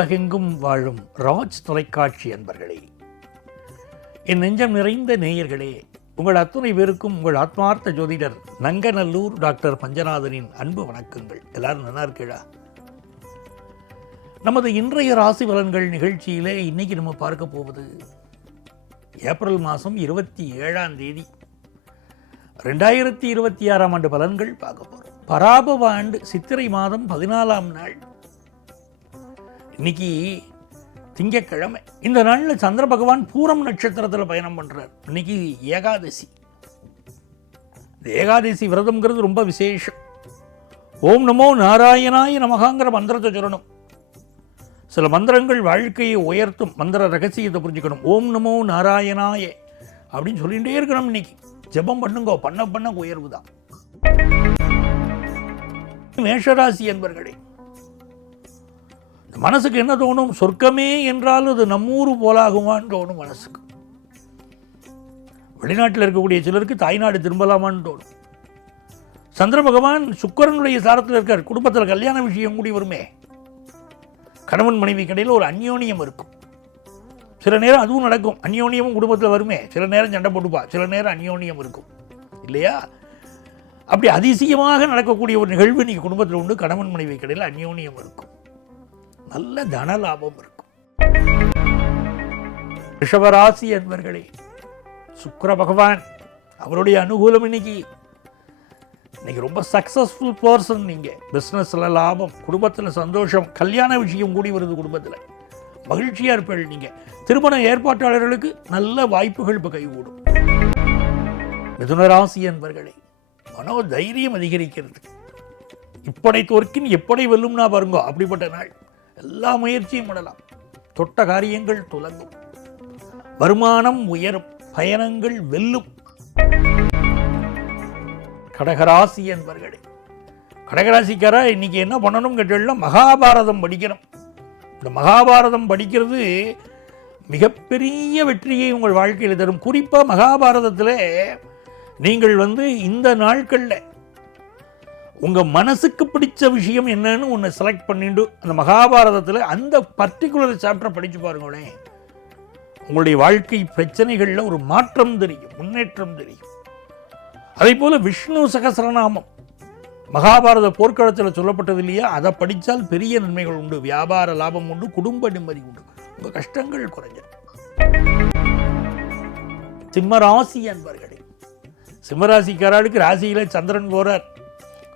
உலகெங்கும் வாழும் ராஜ் தொலைக்காட்சி அன்பர்களே, என் நெஞ்சம் நிறைந்த நேயர்களே, உங்கள் அத்துணை பேருக்கும் உங்கள் ஆத்மார்த்த ஜோதிடர் நங்கநல்லூர் டாக்டர் பஞ்சநாதனின் அன்பு வணக்கங்கள். எல்லாரும் நல்லா இருக்கீங்களா? நமது இன்றைய ராசி பலன்கள் நிகழ்ச்சியிலே இன்னைக்கு நம்ம பார்க்க போவது ஏப்ரல் மாதம் 27ஆம் தேதி 2026ஆம் ஆண்டு பலன்கள் பார்க்க போகிறோம். பராபவ ஆண்டு சித்திரை மாதம் 14ஆம் நாள். இன்னைக்கு திங்கக்கிழமை. இந்த நாளில் சந்திர பகவான் பூரம் நட்சத்திரத்தில் பயணம் பண்ணுறார். இன்னைக்கு ஏகாதசி. இந்த ஏகாதசி விரதம்ங்கிறது ரொம்ப விசேஷம். ஓம் நமோ நாராயணாய நமகாங்கிற மந்திரத்தை சொல்லணும். சில மந்திரங்கள் வாழ்க்கையை உயர்த்தும். மந்திர ரகசியத்தை புரிஞ்சுக்கணும். ஓம் நமோ நாராயணாய அப்படின்னு சொல்லிகிட்டே இருக்கணும். இன்னைக்கு ஜெபம் பண்ணுங்க, பண்ண உயர்வு தான். மேஷராசி என்பர்களே, மனசுக்கு என்ன தோணும்? சொர்க்கமே என்றால் அது நம்மூர் போலாகுமான்னு தோணும் மனசுக்கு. வெளிநாட்டில் இருக்கக்கூடிய சிலருக்கு தாய்நாடு திரும்பலாமான்னு தோணும். சந்திர பகவான் சுக்கிரனுடைய சாரத்தில் இருக்கார். குடும்பத்தில் கல்யாண விஷயம் கூடி வருமே. கணவன் மனைவி கடையில் ஒரு அந்யோன்யம் இருக்கும். சில நேரம் அதுவும் நடக்கும். அந்யோன்யமும் குடும்பத்தில் வருமே. சில நேரம் சண்டை போட்டுப்பா, சில நேரம் அந்யோன்யம் இருக்கும் இல்லையா? அப்படி அதிசயமாக நடக்கக்கூடிய ஒரு நிகழ்வு நீங்கள் குடும்பத்தில் உண்டு. கணவன் மனைவி கடையில் அந்யோன்யம் இருக்கும். நல்ல தன லாபம் இருக்கும். ரிஷபராசி என்பர்களே, சுக்கிர பகவான் அவருடைய அனுகூலம் இன்னைக்கு ரொம்ப சக்சஸ்ஃபுல் பர்சன். நீங்கள் பிஸ்னஸில் லாபம், குடும்பத்தில் சந்தோஷம், கல்யாண விஷயம் கூடி வருது. குடும்பத்தில் மகிழ்ச்சியாக இருப்பீர்கள். நீங்கள் திருமண ஏற்பாட்டாளர்களுக்கு நல்ல வாய்ப்புகள் இப்போ கைகூடும். மிதுனராசி என்பர்களே, மனோதைரியம் அதிகரிக்கிறது. இப்படை தோற்கின் எப்படை வெல்லும்னா பாருங்க. அப்படிப்பட்ட நாள். எல்லா முயற்சியும் பண்ணலாம். தொட்ட காரியங்கள் துலங்கும். வருமானம் உயரும். பயணங்கள் வெல்லும். கடகராசி என்பர்களே, கடகராசிக்காரா இன்னைக்கு என்ன பண்ணணும் கேட்டா, மகாபாரதம் படிக்கணும். இந்த மகாபாரதம் படிக்கிறது மிகப்பெரிய வெற்றியை உங்கள் வாழ்க்கையில் தரும். குறிப்பாக மகாபாரதத்தில் நீங்கள் இந்த நாட்களில் உங்கள் மனசுக்கு பிடிச்ச விஷயம் என்னன்னு ஒன்று செலக்ட் பண்ணிட்டு அந்த மகாபாரதத்தில் அந்த பர்டிகுலர் சாப்டரை படித்து பாருங்களேன். உங்களுடைய வாழ்க்கை பிரச்சனைகளில் ஒரு மாற்றம் தெரியும், முன்னேற்றம் தெரியும். அதே போல் விஷ்ணு சகஸ்ரநாமம் மகாபாரத போர்க்களத்தில் சொல்லப்பட்டது இல்லையா? அதை படித்தால் பெரிய நன்மைகள் உண்டு. வியாபார லாபம் உண்டு, குடும்ப நிம்மதி உண்டு, உங்கள் கஷ்டங்கள் குறைஞ்சிடும். சிம்மராசி அன்பர்களே, சிம்மராசிக்காரர்களுக்கு ராசியில் சந்திரன் போகிறார்.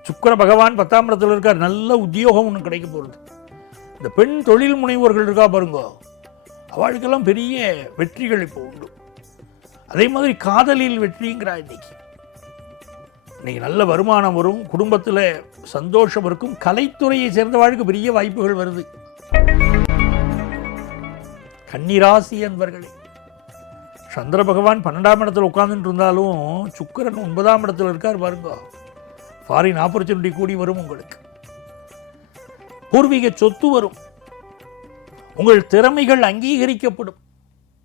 சுக்கிர பகவான் 10ஆம் இடத்தில் இருக்கார். நல்ல உத்தியோகம் ஒன்று கிடைக்க போகிறது. இந்த பெண் தொழில் முனைவோர்கள் இருக்கா பாருங்க, அவளுக்கெல்லாம் பெரிய வெற்றிகள் இப்போ உண்டு. அதே மாதிரி காதலில் வெற்றிங்கிறா. இன்னைக்கு நல்ல வருமானம் வரும். குடும்பத்தில் சந்தோஷம் இருக்கும். கலைத்துறையை சேர்ந்தவாளுக்கு பெரிய வாய்ப்புகள் வருது. கன்னிராசி என்பர்களே, சந்திர பகவான் 12ஆம் இடத்துல உட்கார்ந்துட்டு இருந்தாலும் சுக்கிரன் 9ஆம் இடத்துல இருக்கார் பாருங்க. ஃபாரின் ஆப்பர்ச்சுனிட்டி கூடி வரும். உங்களுக்கு பூர்வீக சொத்து வரும். உங்கள் திறமைகள் அங்கீகரிக்கப்படும்.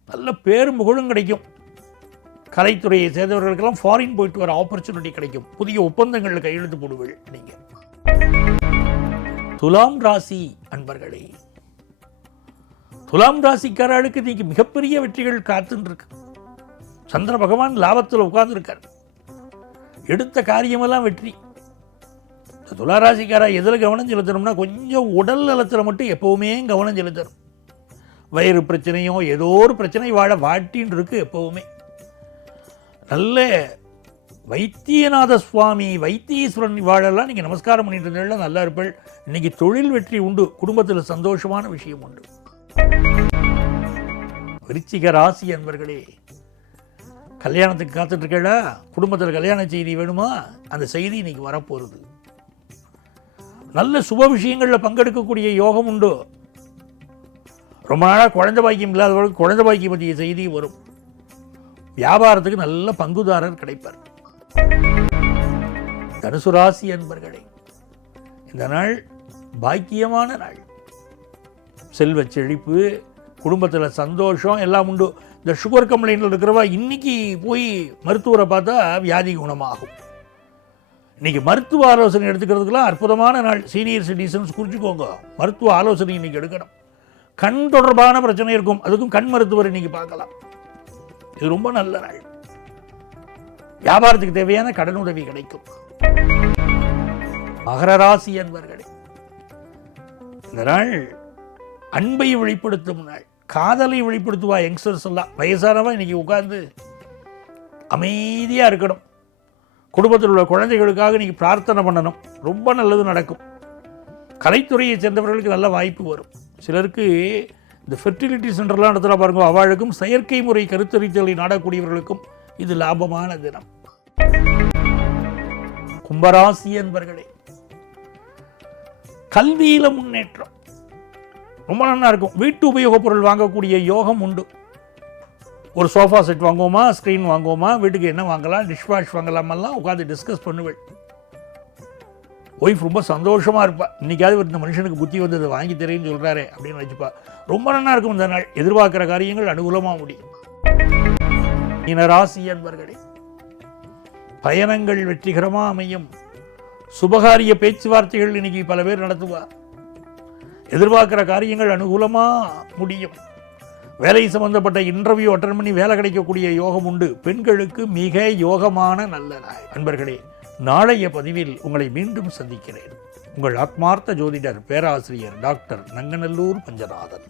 நல்ல பேரும் புகழும் கிடைக்கும். கலைத்துறையை சேர்ந்தவர்களுக்கெல்லாம் ஃபாரின் போயிட்டு வர ஆப்பர்ச்சுனிட்டி கிடைக்கும். புதிய ஒப்பந்தங்களில் கையெழுத்து போடுவீர்கள். நீங்கள் துலாம் ராசி அன்பர்களே, துலாம் ராசிக்காரர்களுக்கு இன்னைக்கு மிகப்பெரிய வெற்றிகள் காத்துன்னு இருக்கு. சந்திர பகவான் லாபத்தில் உட்கார்ந்துருக்கார். எடுத்த காரியமெல்லாம் வெற்றி. துளாராசிக்காரா எதில் கவனம் செலுத்தணும்னா, கொஞ்சம் உடல் நலத்தில் மட்டும் எப்போவுமே கவனம் செலுத்தணும். வயிறு பிரச்சனையோ ஏதோ ஒரு பிரச்சனை வாட்டின்னு இருக்கு. எப்போவுமே நல்ல வைத்தியநாத சுவாமி, வைத்தீஸ்வரன் வாழலாம் நீங்கள் நமஸ்காரம் பண்ணிட்டு இருந்தாலும் நல்லா இருப்பேள். இன்னைக்கு தொழில் வெற்றி உண்டு. குடும்பத்தில் சந்தோஷமான விஷயம் உண்டு. விருச்சிக ராசி என்பர்களே, கல்யாணத்துக்கு காத்துட்டு இருக்கா? குடும்பத்தில் கல்யாண செய்தி வேணுமா? அந்த செய்தி இன்னைக்கு வரப்போகிறது. நல்ல சுப விஷயங்களில் பங்கெடுக்கக்கூடிய யோகம் உண்டு. ரொம்ப நாளாக குழந்தை பாக்கியம் இல்லாதவர்களுக்கு குழந்தை பாக்கியம் பற்றிய செய்தி வரும். வியாபாரத்துக்கு நல்ல பங்குதாரர் கிடைப்பார். தனுசு ராசி என்பர்களே, இந்த நாள் பாக்கியமான நாள். செல்வ செழிப்பு, குடும்பத்தில் சந்தோஷம் எல்லாம் உண்டு. இந்த சுகர் கம்ப்ளைண்ட்டில் இருக்கிறவா இன்னைக்கு போய் மருத்துவரை பார்த்தா வியாதி குணமாகும். இன்றைக்கி மருத்துவ ஆலோசனை எடுத்துக்கிறதுக்கெல்லாம் அற்புதமான நாள். சீனியர் சிட்டிசன்ஸ் குறிச்சிக்கோங்க, மருத்துவ ஆலோசனை இன்றைக்கி எடுக்கணும். கண் தொடர்பான பிரச்சனை இருக்கும், அதுக்கும் கண் மருத்துவரை நீங்கள் பார்க்கலாம். இது ரொம்ப நல்ல நாள். வியாபாரத்துக்கு தேவையான கடன் உதவி கிடைக்கும். மகர ராசி அன்பர்களே, இந்த நாள் அன்பை வெளிப்படுத்தும் நாள், காதலை வெளிப்படுத்துவா. யங்ஸ்டர்ஸ் எல்லாம் வயசானவா இன்னைக்கு உட்கார்ந்து அமைதியாக இருக்கணும். குடும்பத்தில் உள்ள குழந்தைகளுக்காக நீங்கள் பிரார்த்தனை பண்ணணும், ரொம்ப நல்லது நடக்கும். கலைத்துறையை சேர்ந்தவர்களுக்கு நல்ல வாய்ப்பு வரும். சிலருக்கு இந்த ஃபெர்டிலிட்டி சென்டர்லாம் நடத்துகிற பாருங்க, அவளுக்கும் செயற்கை முறை கருத்தரித்தலை நாடக்கூடியவர்களுக்கும் இது லாபமான தினம். கும்பராசி என்பர்களே, கல்வியில முன்னேற்றம் ரொம்ப நல்லா இருக்கும். வீட்டு உபயோகப் பொருள் வாங்கக்கூடிய யோகம் உண்டு. ஒரு சோஃபா செட் வாங்குவோமா, ஸ்க்ரீன் வாங்குவோமா, வீட்டுக்கு என்ன வாங்கலாம், டிஷ்வாஷ் வாங்கலாமெல்லாம் உட்காந்து டிஸ்கஸ் பண்ணுவேன். ஒய்ஃப் ரொம்ப சந்தோஷமாக இருப்பா. இன்றைக்காவது இந்த மனுஷனுக்கு புத்தி வந்து அதை வாங்கி தரேன்னு சொல்கிறாரே அப்படின்னு வச்சுப்பா. ரொம்ப நல்லா இருக்கும் இந்த நாள். எதிர்பார்க்குற காரியங்கள் அனுகூலமாக முடியும். மீனராசி என்பர்களே, பயணங்கள் வெற்றிகரமாக அமையும். சுபகாரிய பேச்சுவார்த்தைகள் இன்னைக்கு பல பேர் நடத்துவா. எதிர்பார்க்குற காரியங்கள் அனுகூலமாக முடியும். வேலை சம்பந்தப்பட்ட இன்டர்வியூ அட்டன் பண்ணி வேலை கிடைக்கக்கூடிய யோகம் உண்டு. பெண்களுக்கு மிக யோகமான நல்ல நாள். அன்பர்களே, நாளைய பதிவில் உங்களை மீண்டும் சந்திக்கிறேன். உங்கள் ஆத்மார்த்த ஜோதிடர் பேராசிரியர் டாக்டர் நங்கநல்லூர் பஞ்சநாதன்.